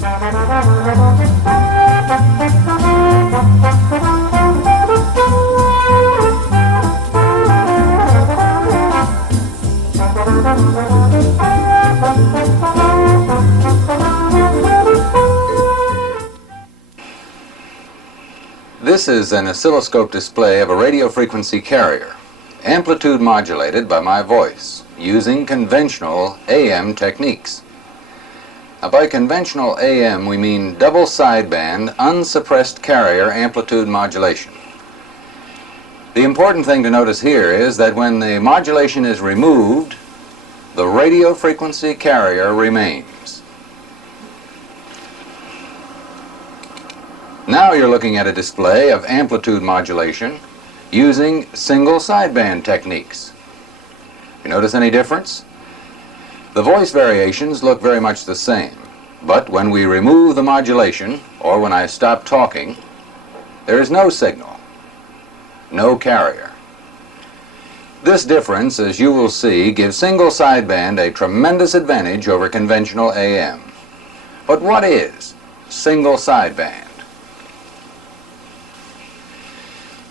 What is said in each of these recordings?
This is an oscilloscope display of a radio frequency carrier, amplitude modulated by my voice, using conventional AM techniques. Now, by conventional AM, we mean double sideband, unsuppressed carrier amplitude modulation. The important thing to notice here is that when the modulation is removed, the radio frequency carrier remains. Now you're looking at a display of amplitude modulation using single-sideband techniques. You notice any difference? The voice variations look very much the same, but when we remove the modulation, or when I stop talking, there is no signal, no carrier. This difference, as you will see, gives single-sideband a tremendous advantage over conventional AM. But what is single-sideband?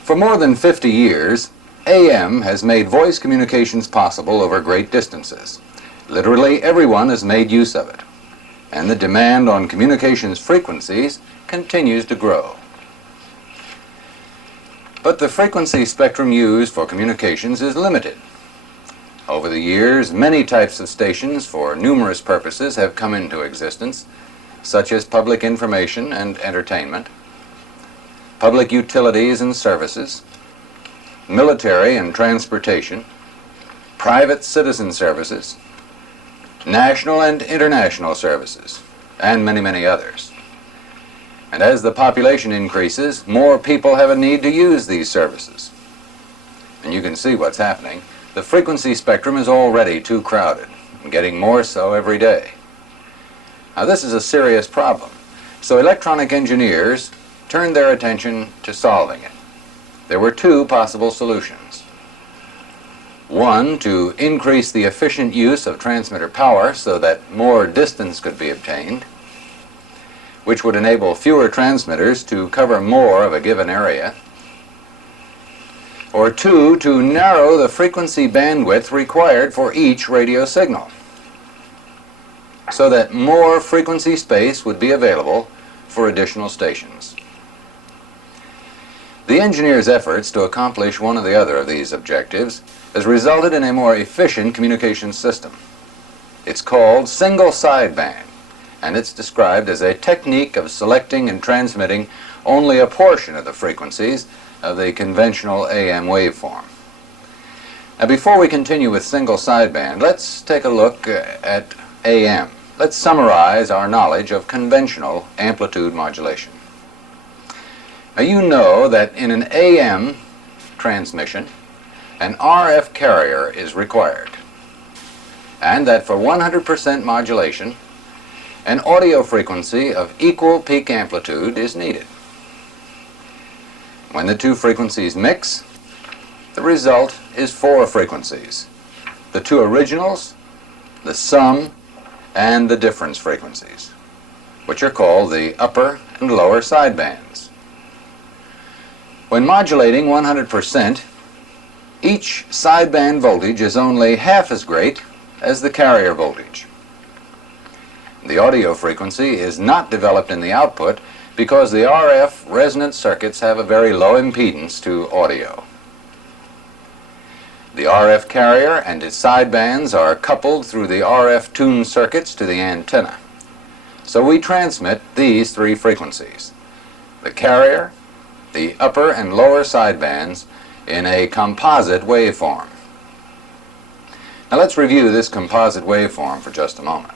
For more than 50 years, AM has made voice communications possible over great distances. Literally everyone has made use of it, and the demand on communications frequencies continues to grow. But the frequency spectrum used for communications is limited. Over the years, many types of stations for numerous purposes have come into existence, such as public information and entertainment, public utilities and services, military and transportation, private citizen services, national and international services, and many, many others. And as the population increases, more people have a need to use these services. And you can see what's happening. The frequency spectrum is already too crowded, and getting more so every day. Now, this is a serious problem. So electronic engineers turned their attention to solving it. There were two possible solutions. One, to increase the efficient use of transmitter power so that more distance could be obtained, which would enable fewer transmitters to cover more of a given area. Or two, to narrow the frequency bandwidth required for each radio signal, so that more frequency space would be available for additional stations. The engineers' efforts to accomplish one or the other of these objectives has resulted in a more efficient communications system. It's called single-sideband, and it's described as a technique of selecting and transmitting only a portion of the frequencies of the conventional AM waveform. Now, before we continue with single-sideband, let's take a look at AM. Let's summarize our knowledge of conventional amplitude modulation. Now, you know that in an AM transmission, an RF carrier is required, and that for 100% modulation, an audio frequency of equal peak amplitude is needed. When the two frequencies mix, the result is four frequencies: the two originals, the sum, and the difference frequencies, which are called the upper and lower sidebands. When modulating 100%, each sideband voltage is only half as great as the carrier voltage. The audio frequency is not developed in the output because the RF resonant circuits have a very low impedance to audio. The RF carrier and its sidebands are coupled through the RF tune circuits to the antenna. So we transmit these three frequencies: the carrier, the upper and lower sidebands, in a composite waveform. Now let's review this composite waveform for just a moment.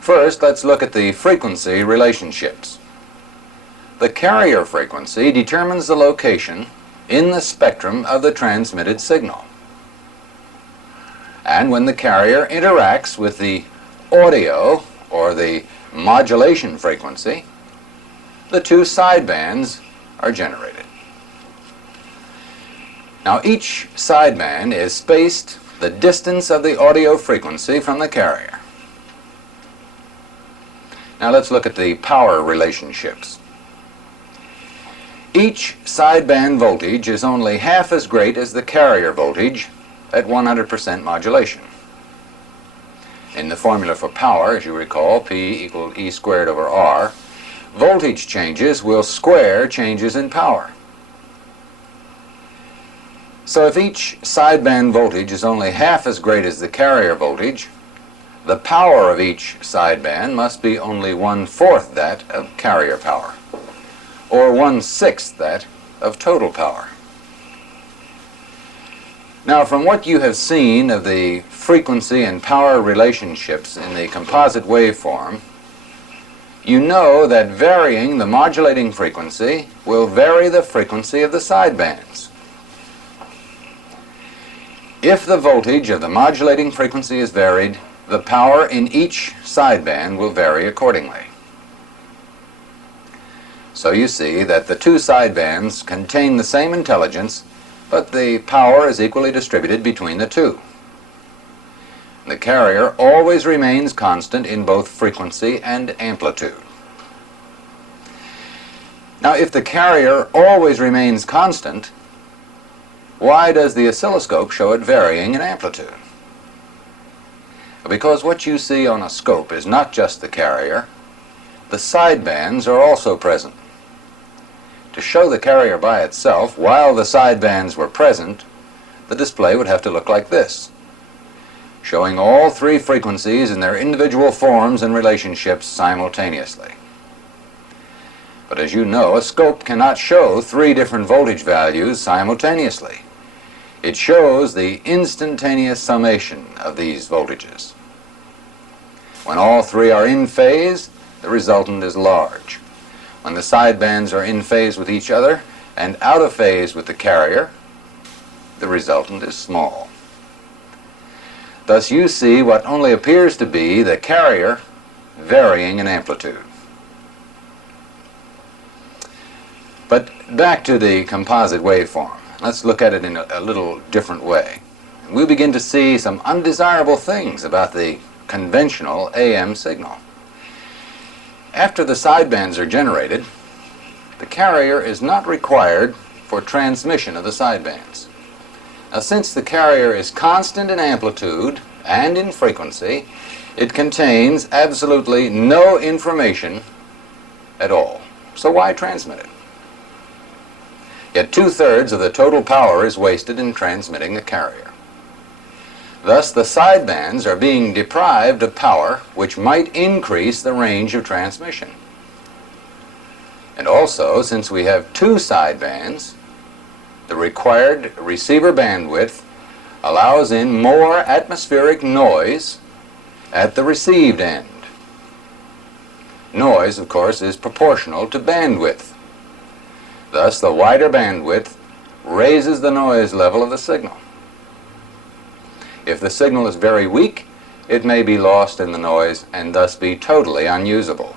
First, let's look at the frequency relationships. The carrier frequency determines the location in the spectrum of the transmitted signal. And when the carrier interacts with the audio, or the modulation frequency, the two sidebands are generated. Now, each sideband is spaced the distance of the audio frequency from the carrier. Now let's look at the power relationships. Each sideband voltage is only half as great as the carrier voltage at 100% modulation. In the formula for power, as you recall, P equaled E squared over R, voltage changes will square changes in power. So if each sideband voltage is only half as great as the carrier voltage, the power of each sideband must be only 1/4 that of carrier power, or 1/6 that of total power. Now, from what you have seen of the frequency and power relationships in the composite waveform, you know that varying the modulating frequency will vary the frequency of the sidebands. If the voltage of the modulating frequency is varied, the power in each sideband will vary accordingly. So you see that the two sidebands contain the same intelligence, but the power is equally distributed between the two. The carrier always remains constant in both frequency and amplitude. Now, if the carrier always remains constant, why does the oscilloscope show it varying in amplitude? Because what you see on a scope is not just the carrier, the sidebands are also present. To show the carrier by itself while the sidebands were present, the display would have to look like this, showing all three frequencies in their individual forms and relationships simultaneously. But as you know, a scope cannot show three different voltage values simultaneously. It shows the instantaneous summation of these voltages. When all three are in phase, the resultant is large. When the sidebands are in phase with each other and out of phase with the carrier, the resultant is small. Thus you see what only appears to be the carrier varying in amplitude. But back to the composite waveform. Let's look at it in a little different way. We begin to see some undesirable things about the conventional AM signal. After the sidebands are generated, the carrier is not required for transmission of the sidebands. Now, since the carrier is constant in amplitude and in frequency, it contains absolutely no information at all. So why transmit it? Yet 2/3 of the total power is wasted in transmitting the carrier. Thus, the sidebands are being deprived of power which might increase the range of transmission. And also, since we have two sidebands, the required receiver bandwidth allows in more atmospheric noise at the received end. Noise, of course, is proportional to bandwidth. Thus, the wider bandwidth raises the noise level of the signal. If the signal is very weak, it may be lost in the noise and thus be totally unusable.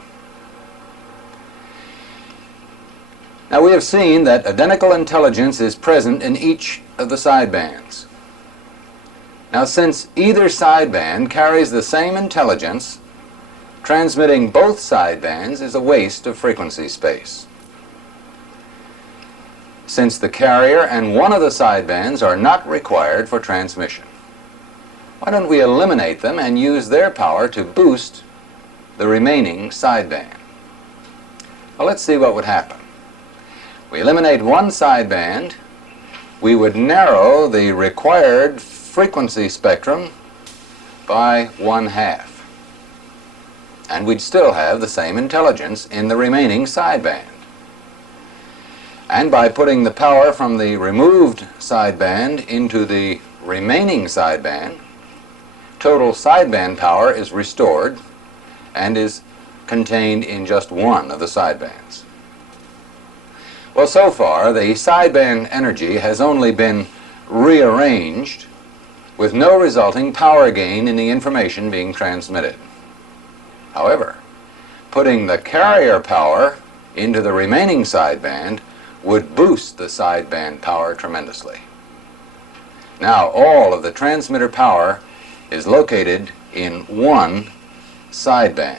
Now, we have seen that identical intelligence is present in each of the sidebands. Now, since either sideband carries the same intelligence, transmitting both sidebands is a waste of frequency space. Since the carrier and one of the sidebands are not required for transmission, why don't we eliminate them and use their power to boost the remaining sideband? Well, let's see what would happen. We eliminate one sideband, we would narrow the required frequency spectrum by 1/2. And we'd still have the same intelligence in the remaining sideband. And by putting the power from the removed sideband into the remaining sideband, total sideband power is restored and is contained in just one of the sidebands. Well, so far, the sideband energy has only been rearranged with no resulting power gain in the information being transmitted. However, putting the carrier power into the remaining sideband would boost the sideband power tremendously. Now, all of the transmitter power is located in one sideband.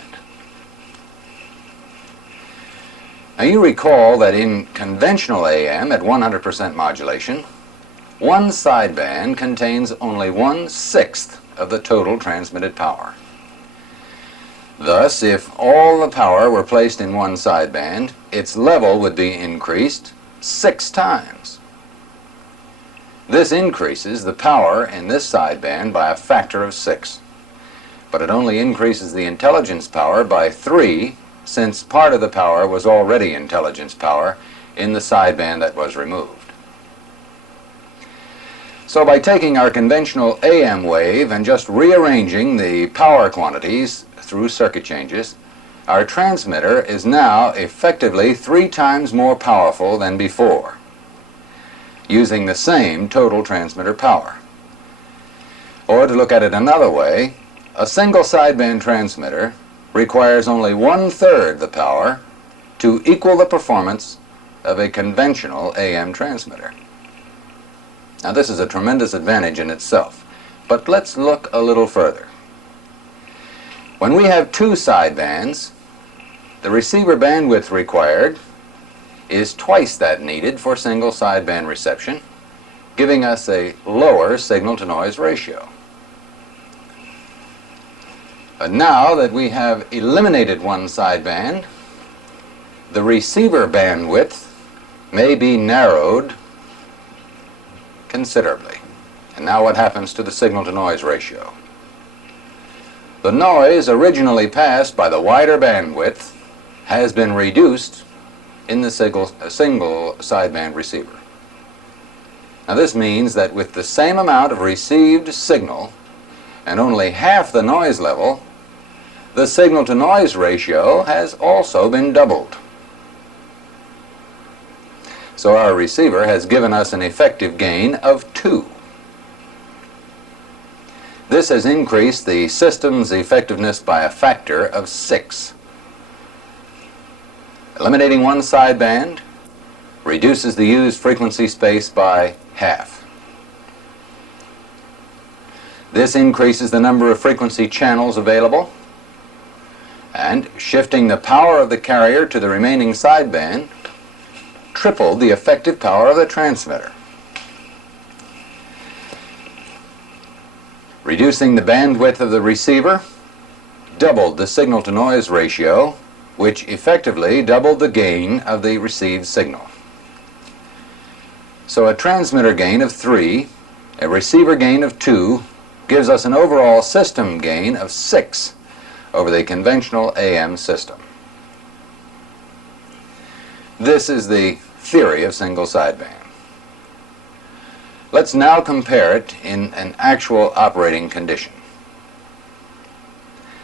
Now you recall that in conventional AM at 100% modulation, one sideband contains only 1/6 of the total transmitted power. Thus, if all the power were placed in one sideband, its level would be increased 6 times. This increases the power in this sideband by a factor of 6, but it only increases the intelligence power by 3, since part of the power was already intelligence power in the sideband that was removed. So by taking our conventional AM wave and just rearranging the power quantities through circuit changes, our transmitter is now effectively 3 times more powerful than before, using the same total transmitter power. Or to look at it another way, a single sideband transmitter requires only 1/3 the power to equal the performance of a conventional AM transmitter. Now this is a tremendous advantage in itself, but let's look a little further. When we have 2 sidebands, the receiver bandwidth required is twice that needed for single sideband reception, giving us a lower signal-to-noise ratio. But now that we have eliminated one sideband, the receiver bandwidth may be narrowed considerably. And now what happens to the signal-to-noise ratio? The noise originally passed by the wider bandwidth has been reduced in the single sideband receiver. Now this means that with the same amount of received signal and only half the noise level, the signal-to-noise ratio has also been doubled. So our receiver has given us an effective gain of 2. This has increased the system's effectiveness by a factor of 6. Eliminating one sideband reduces the used frequency space by half. This increases the number of frequency channels available, and shifting the power of the carrier to the remaining sideband tripled the effective power of the transmitter. Reducing the bandwidth of the receiver doubled the signal-to-noise ratio, which effectively doubled the gain of the received signal. So a transmitter gain of 3, a receiver gain of 2, gives us an overall system gain of 6 over the conventional AM system. This is the theory of single sideband. Let's now compare it in an actual operating condition.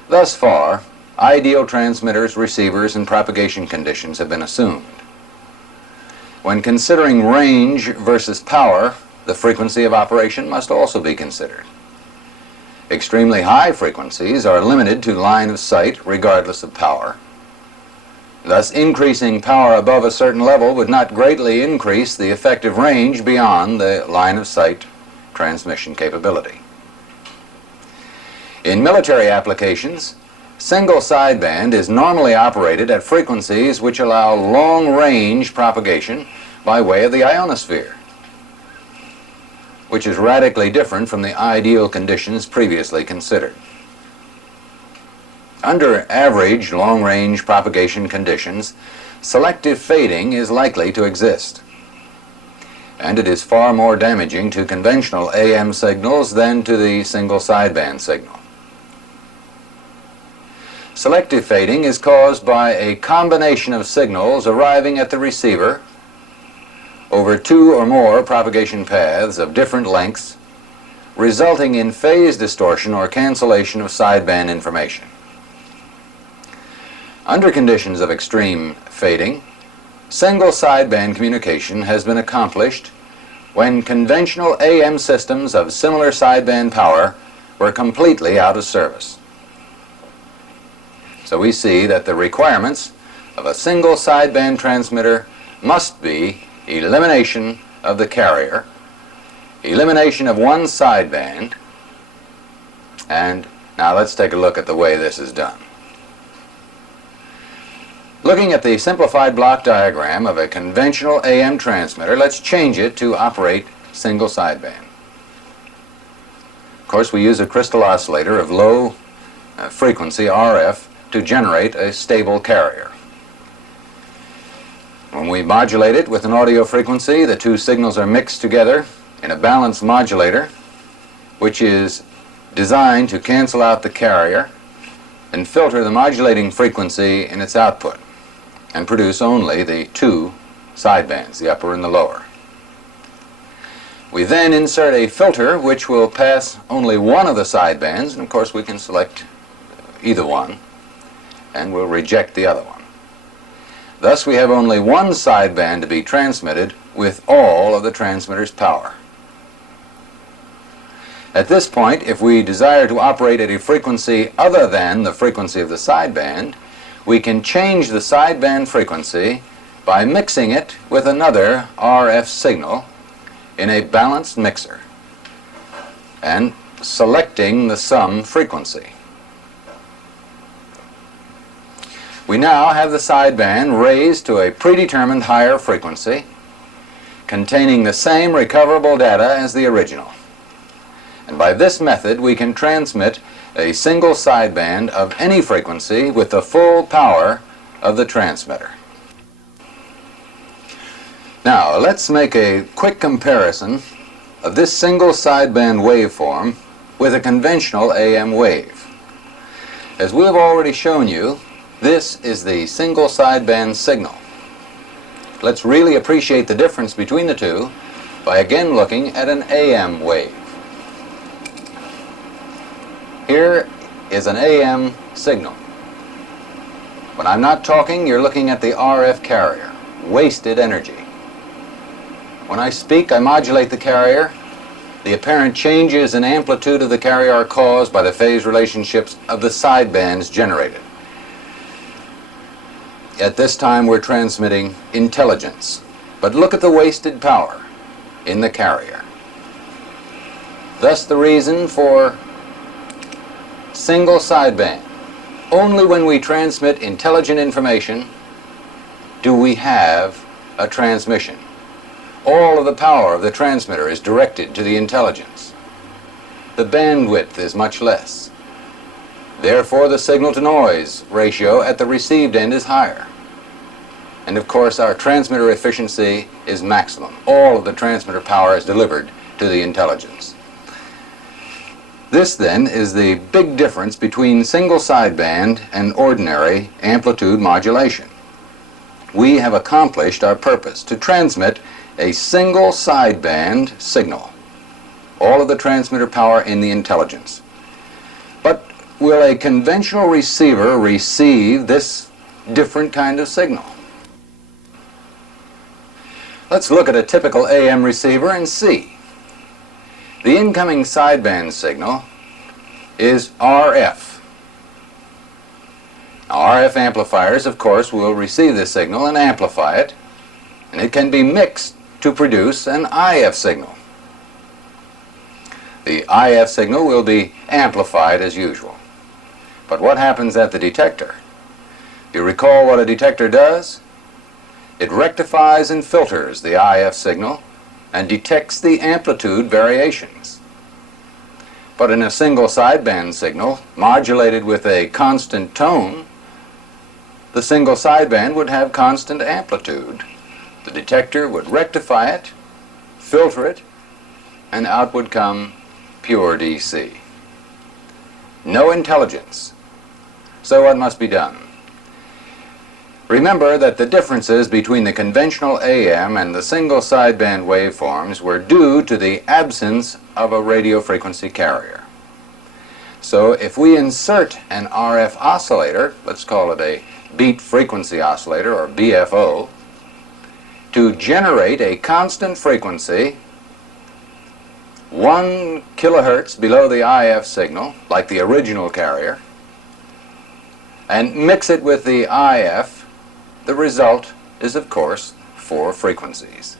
Thus far, ideal transmitters, receivers, and propagation conditions have been assumed. When considering range versus power, the frequency of operation must also be considered. Extremely high frequencies are limited to line of sight regardless of power. Thus, increasing power above a certain level would not greatly increase the effective range beyond the line of sight transmission capability. In military applications, single sideband is normally operated at frequencies which allow long-range propagation by way of the ionosphere, which is radically different from the ideal conditions previously considered. Under average long-range propagation conditions, selective fading is likely to exist, and it is far more damaging to conventional AM signals than to the single sideband signal. Selective fading is caused by a combination of signals arriving at the receiver over 2 or more propagation paths of different lengths, resulting in phase distortion or cancellation of sideband information. Under conditions of extreme fading, single sideband communication has been accomplished when conventional AM systems of similar sideband power were completely out of service. So we see that the requirements of a single sideband transmitter must be elimination of the carrier, elimination of one sideband, and now let's take a look at the way this is done. Looking at the simplified block diagram of a conventional AM transmitter, let's change it to operate single sideband. Of course, we use a crystal oscillator of low frequency RF to generate a stable carrier. When we modulate it with an audio frequency, the two signals are mixed together in a balanced modulator, which is designed to cancel out the carrier and filter the modulating frequency in its output and produce only the two sidebands, the upper and the lower. We then insert a filter which will pass only one of the sidebands, and of course we can select either one, and we'll reject the other one. Thus we have only one sideband to be transmitted with all of the transmitter's power. At this point, if we desire to operate at a frequency other than the frequency of the sideband, we can change the sideband frequency by mixing it with another RF signal in a balanced mixer and selecting the sum frequency. We now have the sideband raised to a predetermined higher frequency containing the same recoverable data as the original. And by this method we can transmit a single sideband of any frequency with the full power of the transmitter. Now let's make a quick comparison of this single sideband waveform with a conventional AM wave. As we have already shown you, this is the single sideband signal. Let's really appreciate the difference between the two by again looking at an AM wave. Here is an AM signal. When I'm not talking, you're looking at the RF carrier, wasted energy. When I speak, I modulate the carrier. The apparent changes in amplitude of the carrier are caused by the phase relationships of the sidebands generated. At this time we're transmitting intelligence, but look at the wasted power in the carrier. Thus the reason for single sideband. Only when we transmit intelligent information do we have a transmission. All of the power of the transmitter is directed to the intelligence. The bandwidth is much less. Therefore, the signal-to-noise ratio at the received end is higher. And of course, our transmitter efficiency is maximum. All of the transmitter power is delivered to the intelligence. This, then, is the big difference between single sideband and ordinary amplitude modulation. We have accomplished our purpose to transmit a single sideband signal. All of the transmitter power in the intelligence. But will a conventional receiver receive this different kind of signal? Let's look at a typical AM receiver and see. The incoming sideband signal is RF. Now, RF amplifiers, of course, will receive this signal and amplify it, and it can be mixed to produce an IF signal. The IF signal will be amplified as usual. But what happens at the detector? You recall what a detector does? It rectifies and filters the IF signal and detects the amplitude variations. But in a single sideband signal, modulated with a constant tone, the single sideband would have constant amplitude. The detector would rectify it, filter it, and out would come pure DC. No intelligence. So what must be done? Remember that the differences between the conventional AM and the single sideband waveforms were due to the absence of a radio frequency carrier. So if we insert an RF oscillator, let's call it a beat frequency oscillator or BFO, to generate a constant frequency 1 kilohertz below the IF signal, like the original carrier, and mix it with the IF, the result is, of course, 4 frequencies.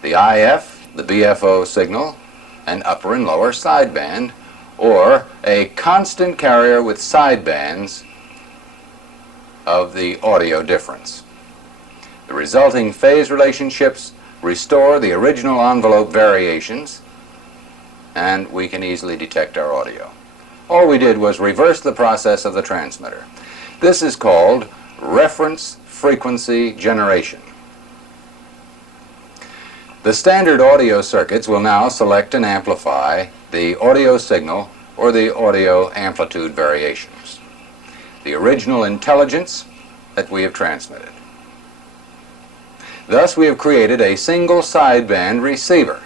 The IF, the BFO signal, an upper and lower sideband, or a constant carrier with sidebands of the audio difference. The resulting phase relationships restore the original envelope variations, and we can easily detect our audio. All we did was reverse the process of the transmitter. This is called reference frequency generation. The standard audio circuits will now select and amplify the audio signal or the audio amplitude variations, the original intelligence that we have transmitted. Thus, we have created a single sideband receiver.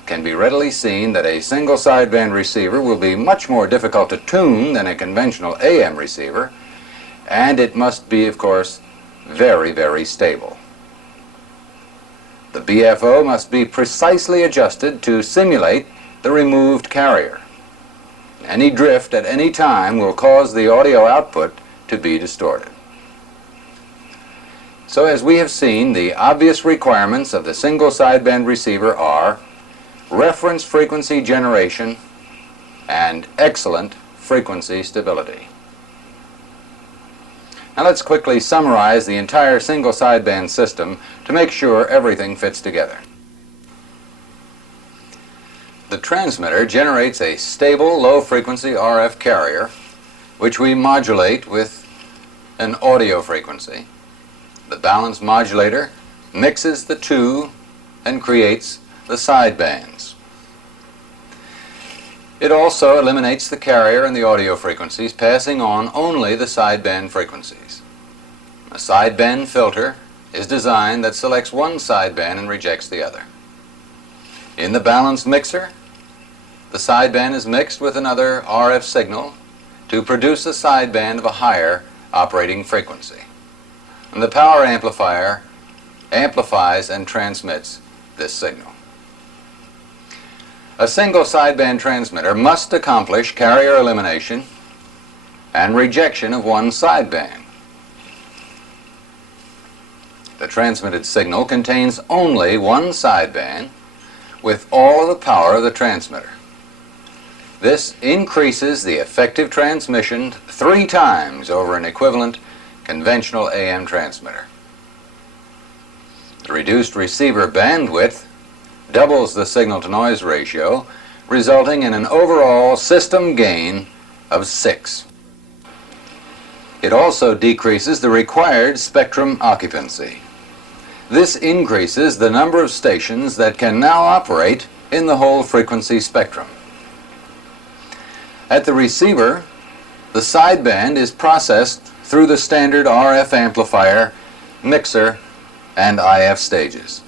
It can be readily seen that a single sideband receiver will be much more difficult to tune than a conventional AM receiver, and it must be, of course, very, very stable. The BFO must be precisely adjusted to simulate the removed carrier. Any drift at any time will cause the audio output to be distorted. So as we have seen, the obvious requirements of the single sideband receiver are reference frequency generation and excellent frequency stability. Now let's quickly summarize the entire single sideband system to make sure everything fits together. The transmitter generates a stable low-frequency RF carrier, which we modulate with an audio frequency. The balanced modulator mixes the two and creates the sidebands. It also eliminates the carrier and the audio frequencies, passing on only the sideband frequencies. A sideband filter is designed that selects one sideband and rejects the other. In the balanced mixer, the sideband is mixed with another RF signal to produce a sideband of a higher operating frequency. And the power amplifier amplifies and transmits this signal. A single sideband transmitter must accomplish carrier elimination and rejection of one sideband. The transmitted signal contains only one sideband with all of the power of the transmitter. This increases the effective transmission 3 times over an equivalent conventional AM transmitter. The reduced receiver bandwidth doubles the signal-to-noise ratio, resulting in an overall system gain of 6. It also decreases the required spectrum occupancy. This increases the number of stations that can now operate in the whole frequency spectrum. At the receiver, the sideband is processed through the standard RF amplifier, mixer, and IF stages,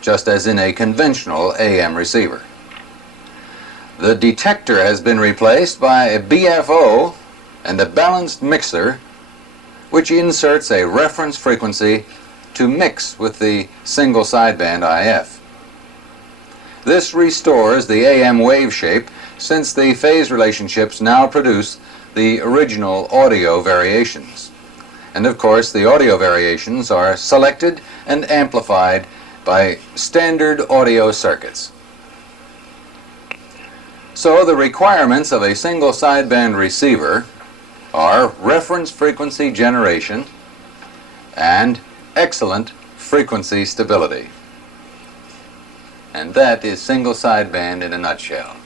just as in a conventional AM receiver. The detector has been replaced by a BFO and a balanced mixer, which inserts a reference frequency to mix with the single sideband IF. This restores the AM wave shape, since the phase relationships now produce the original audio variations. And of course, the audio variations are selected and amplified by standard audio circuits. So the requirements of a single sideband receiver are reference frequency generation and excellent frequency stability. And that is single sideband in a nutshell.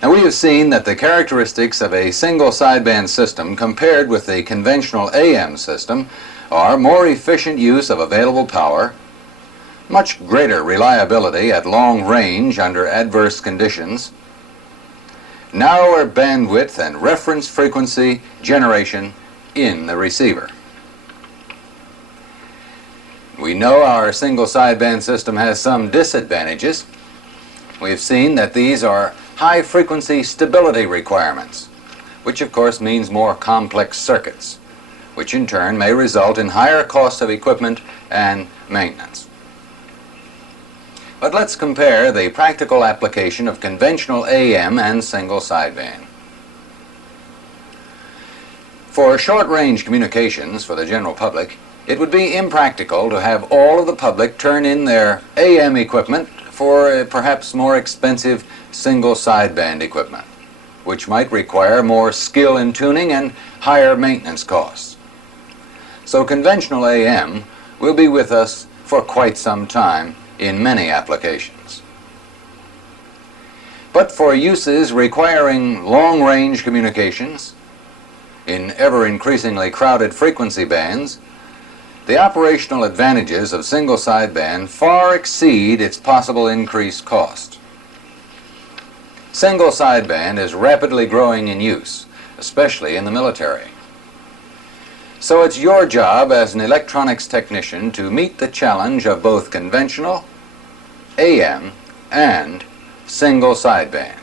Now, we have seen that the characteristics of a single sideband system compared with the conventional AM system are more efficient use of available power, much greater reliability at long range under adverse conditions, narrower bandwidth and reference frequency generation in the receiver. We know our single sideband system has some disadvantages. We have seen that these are high frequency stability requirements, which of course means more complex circuits, which in turn may result in higher costs of equipment and maintenance. But let's compare the practical application of conventional AM and single sideband. For short-range communications for the general public, it would be impractical to have all of the public turn in their AM equipment for perhaps more expensive single sideband equipment, which might require more skill in tuning and higher maintenance costs. So conventional AM will be with us for quite some time in many applications. But for uses requiring long-range communications in ever-increasingly crowded frequency bands, the operational advantages of single-sideband far exceed its possible increased cost. Single-sideband is rapidly growing in use, especially in the military. So it's your job as an electronics technician to meet the challenge of both conventional, AM, and single-sideband.